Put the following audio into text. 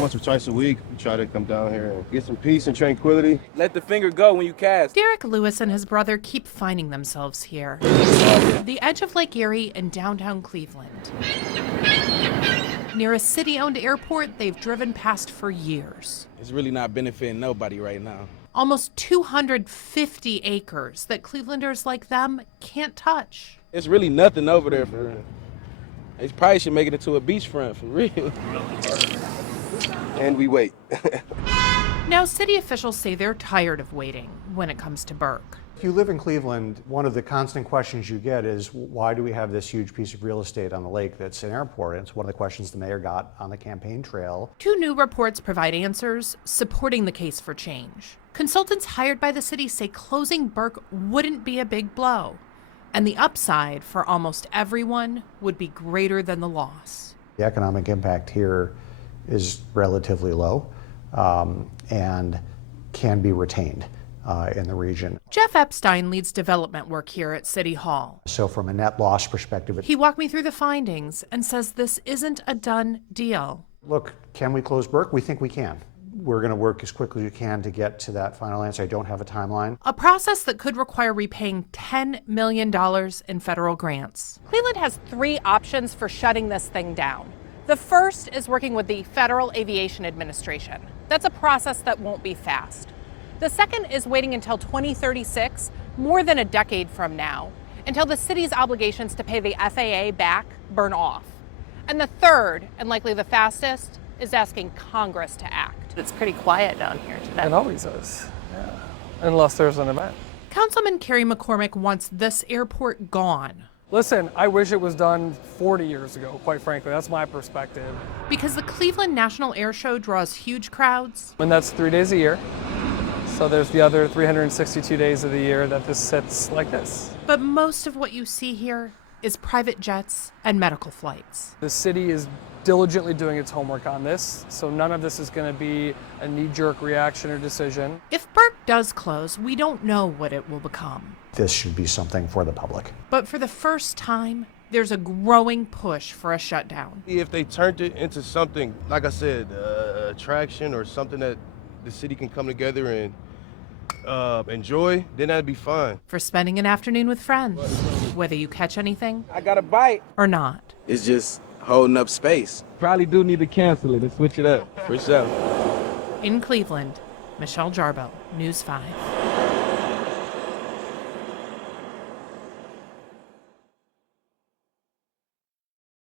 Once or twice a week, we try to come down here and get some peace and tranquility. Let the finger go when you cast. Derek Lewis and his brother keep finding themselves here, the edge of Lake Erie in downtown Cleveland. Near a city-owned airport they've driven past for years. It's really not benefiting nobody right now. Almost 250 acres that Clevelanders like them can't touch. It's really nothing over there for real. They probably should make it into a beachfront for real. And we wait. Now, city officials say they're tired of waiting when it comes to Burke. If you live in Cleveland, one of the constant questions you get is, why do we have this huge piece of real estate on the lake that's an airport? And it's one of the questions the mayor got on the campaign trail. 2 new reports provide answers supporting the case for change. Consultants hired by the city say closing Burke wouldn't be a big blow, and the upside for almost everyone would be greater than the loss. The economic impact here is relatively low and can be retained in the region. Jeff Epstein leads development work here at City Hall. So from a net loss perspective, He walked me through the findings and says this isn't a done deal. look, can we close Burke? We think we can. We're going to work as quickly as we can to get to that final answer. I don't have a timeline. A process that could require repaying $10 million in federal grants. Cleveland has 3 options for shutting this thing down. The first is working with the Federal Aviation Administration. That's a process that won't be fast. The second is waiting until 2036, more than a decade from now, until the city's obligations to pay the FAA back burn off. And the third, and likely the fastest, is asking Congress to act. It's pretty quiet down here today. It always is, yeah. Unless there's an event. Councilman Kerry McCormick wants this airport gone. Listen, I wish it was done 40 years ago, quite frankly. That's my perspective. Because the Cleveland National Air Show draws huge crowds. And that's 3 days a year. So there's the other 362 days of the year that this sits like this. But most of what you see here is private jets and medical flights. The city is diligently doing its homework on this, so none of this is going to be a knee-jerk reaction or decision. If Burke does close, we don't know what it will become. This should be something for the public. But for the first time, there's a growing push for a shutdown. If they turned it into something, like I said, attraction or something that the city can come together and enjoy, then that'd be fine. For spending an afternoon with friends, whether you catch anything I got a bite. or not. It's just holding up space. Probably do need to cancel it and switch it up for sure. In Cleveland, Michelle Jarbo, News 5.